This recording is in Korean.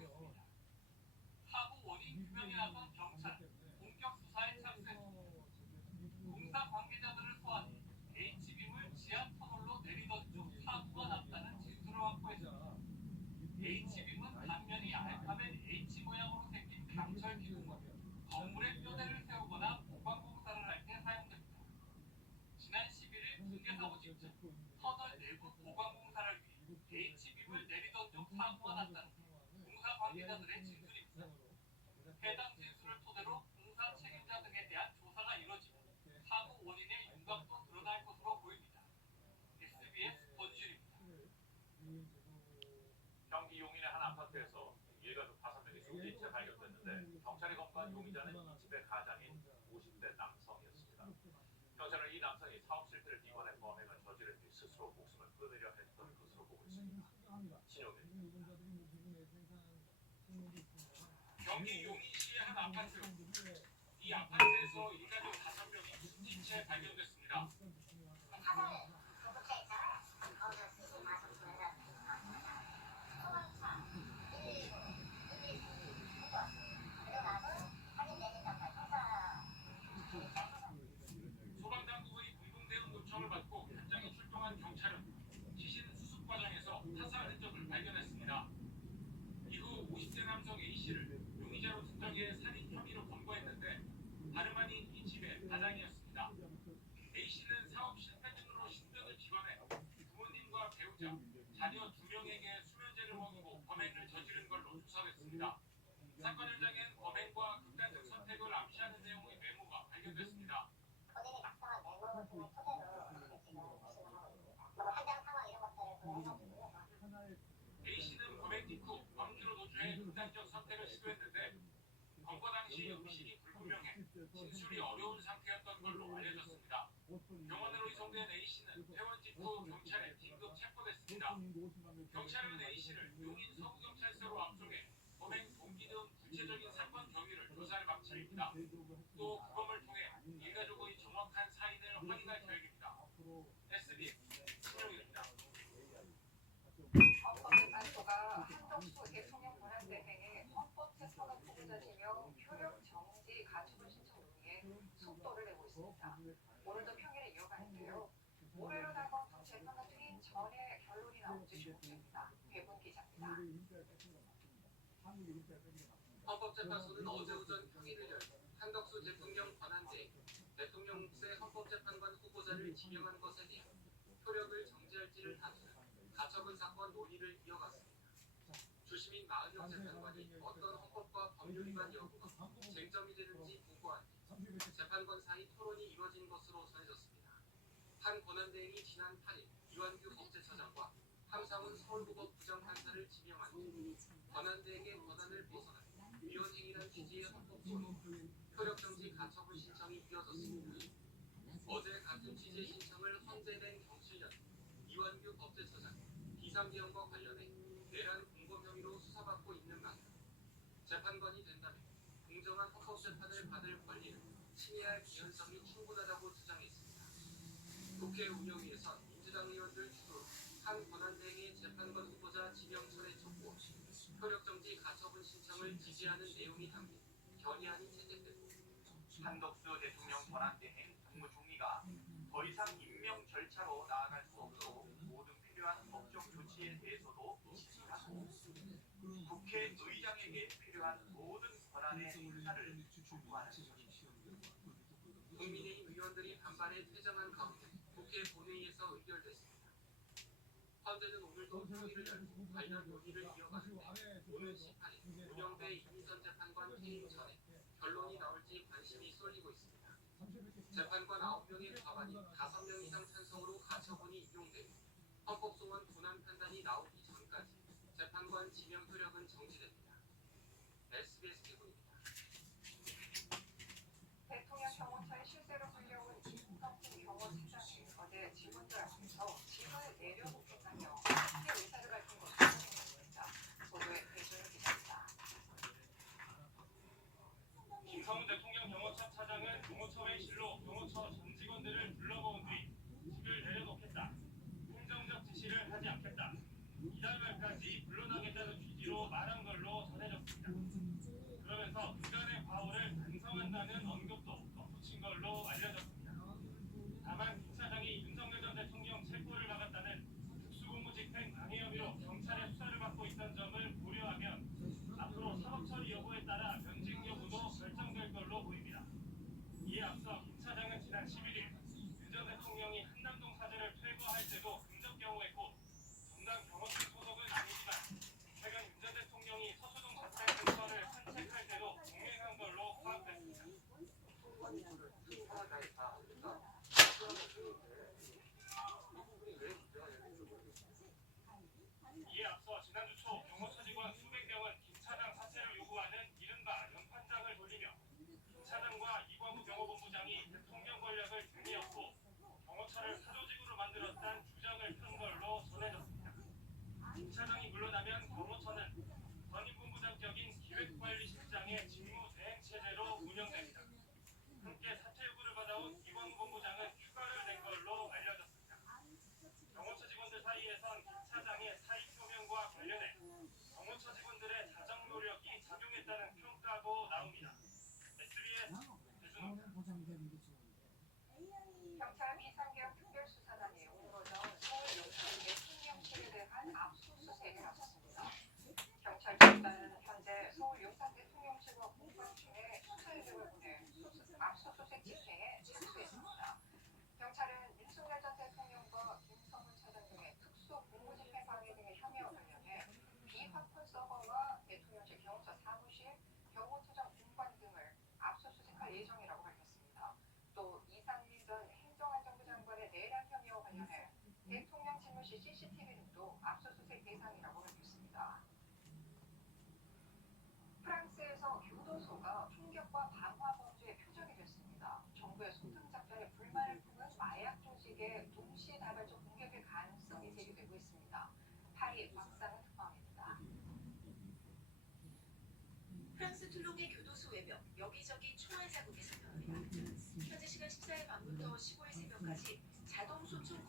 이어가고 있습니다. 사고 원인 규명에 나선 경찰은 본격 수사에 착수했습니다. 공사 관계자들을 소환해 H빔을 지하 터널로 내리던 중 사고가 났다는 진술을 확보했습니다. H빔은 단면이 알파벳 H 모양으로 생긴 강철 기둥으로 건물에 뼈대를 세우거나 보강 공사를 할 때 사용됩니다. 지난 11일 붕괴 사고 직전 터널 내부 보강 공사를 위해 H빔을 내리던 중 사고가 났다는 공사 관계자들의 진술입니다. 해당 진술을 토대로 공사 책임자 등에 대한 조사가 이뤄지고 사고 원인의 윤곽도 드러날 것으로 보입니다. SBS 권준입니다. 경기 용인의 한 아파트에서 일가족 5명이 숨진 채 발견됐는데 경찰이 검거한 용의자는 이 집의 가장인 50대 남성이었습니다. 경찰은 이 남성이 사업 실패를 뒷받아 범행을 저지른 뒤 스스로 목숨을 끊으려 했던 것으로 보고 있습니다. 신용입니다. 경기 용인시의 한 아파트. 이 아파트에서 일가족 5명이 숨진 채 발견됐습니다. 소방당국의 공동대응 요청을 받고 현장에 출동한 경찰은 시신 수습 과정에서 타살 흔적을 발견했습니다. 이후 50대 남성 A씨를 용의자로 특정해 살인 혐의로 검거했는데 다름 아닌 이 집의 가장이었습니다. A씨는 사업 실패 등으로 신변을 기관해 부모님과 배우자, 자녀 2명에게 수면제를 먹이고 범행을 저지른 걸로 조사됐습니다. 사건 현장엔 범행과 극단적 선택을 암시하는 내용의 메모가 발견됐습니다. 본인이 작성한 메모 등을 토대로 지금 진행을 하고 있습니다. 현장 상황 이런 것들을 분석해주고요. A씨는 범행 직후 광주로 도주해 극단적 선택을 시도했는데 검거 당시 의식이 불분명해 진술이 어려운 상태였던 걸로 알려졌습니다. 병원으로 이송된 A씨는 퇴원 직후 경찰에 긴급 체포됐습니다. 경찰은 A씨를 용인 서부경찰서로 압송해 범행 동기 등 구체적인 사건 경위를 조사할 방침입니다. 또 구검을 통해 일가족의 정확한 사인을 확인할 계획입니다. SBS 신용일입니다. 헌법재판소가 한덕수 대통령 권한대행의 헌법재판관 후보자지명 효력 정지 가처분 신청 논의에 속도를 내고 있습니다. 오늘도 평일에 이어가는데요. 올해로 다가온 재판관 퇴임 전에 결론이 나올지 주목됩니다. 배분 기자입니다. 헌법재판소는 어제 오전 평일을 열고 한덕수 대통령 권한대행, 대통령 몫의 헌법재판관 후보자를 지명한 것에 대한 효력을 정지할지를 다투는 가처분 사건 논의를 이어갔습니다. 주심인 마은영 재판관이 어떤 헌법과 법률 위반 여부가 쟁점이 되는지 보고한 뒤 재판관 사이 토론이 이뤄진 것으로 전해졌습니다. 한 권한대행이 지난 8일 이완규 법제처장과 함상훈 서울고법 부장판사를 지명한 뒤 권한대행의 권한을 벗어난 위헌행위란 취지의 헌법소원, 효력정지 가처분 신청이 이어졌습니다. 어제 같은 취지의 신청을 헌재낸 경실련, 이완규 법제처장, 비상계엄과 관련해 내란 공범 혐의로 수사받고 있는 만큼 재판관이 된다면 공정한 헌법재판을 받을 권리를 침해할 개연성이 충분하다고 주장했습니다. 국회 운영위에선 민주당 의원들 주도로 한 권한대행의 재판관 후보자 지명설에 촉구 없이 효력정지 가처분 신청을 지지하는 내용이 담긴 견의안이 채택됐고 한덕수 대통령 권한대행 국무총리가 더 이상 임명 절차로 나아갈 수 없도록 모든 필요한 법적 조치에 대해서도 지지하고 국회의장에게 필요한 모든 권한의 행사를 촉구하는 것입니다. 국민의힘 의원들이 반발해 퇴장한 가운데 국회 본회의에서 의결됐습니다. 헌재는 오늘도 평일을 열고 관련 논의를 이어가는데 오는 18일 문영배 이민선 재판관 퇴임 전에 결론이 나올지 관심이 쏠리고 있습니다. 재판관 9명의 과반이 5명 이상 찬성으로 가처분이 인용되고 헌법소원 분한 판단이 나오기 전까지 재판관 지명 효력은 정지됩니다. SBS 기분입니다. 대통령 경호처에 실세로 불려온 김성훈 경호처장이 어제 직원들 앞에서 짐을 내려놓겠다며 크게 의사를 밝힌 것으로 확인됐습니다. 보도에 배준일 기자입니다. 김성훈 대통령 경호처 차장은 경호처 회의실로 경호처 전 직원들을 불러모은 뒤 집을 내려놓겠다는 공화당 경호처 소속은 아니지만 최근 윤 전 대통령이 서초동 자택 근처를 산책할 때도 동행한 걸로 파악됐습니다. 이에 앞서 지난주 초 경호처 직원 수백 명은 김 차장 사퇴를 요구하는 이른바 연판장을 돌리며 김 차장과 이광우 경호본부장이 대통령 권력을 등에업고 경호처를 사조직으로 만들었다는 주장을 편 걸로 전해졌습니다. 김 차장이 물러나면 경호처는 전임 본부장격인 기획관리실장의 직무대행체제로 운영됩니다. 함께 사퇴 요구를 받아온 이광우 본부장은 휴가를 낸 걸로 알려졌습니다. 경호처 직원들 사이에선 김 차장의 사의 표명과 관련해 경호처 직원들의 자정 노력이 작용했다는 평가도 나옵니다. SBS 배준호입니다. 경찰 비상경 특별수사단이 오늘 오전 서울 용산 대통령실에 대한 압수수색에 나섰습니다. 경찰 출단은 현재 서울 용산 대통령실과 공방 중에 수사일정을 보내 압수수색 집행에 착수했습니다. 경찰은 윤석열 전 대통령과 김성훈 차장 등의 특수 공무집행 방해 등의 혐의와 관련해 비화폰 서버와 대통령실 경호처 사무실, 경호처장 공방 등을 압수수색할 예정이라고 밝혔습니다. 또 이상민 전 행정안전부 장관의 내란 혐의와 관련해 대통령 집무실 CCTV 등도 압수수색 대상이라고 밝혔습니다. 프랑스에서 교도소가 총격과 방화 범죄의 표적이 됐습니다. 정부의 소탕 작전에 불만을 품은 마약 조직의 동시다발적 공격의 가능성이 제기되고 있습니다. 파리 박상은 특파원입니다. 프랑스 툴롱의 교도소 외벽 여기저기 총알 자국이 선명합니다. 현지 시간 14일 밤부터 15일 새벽까지 자동 소총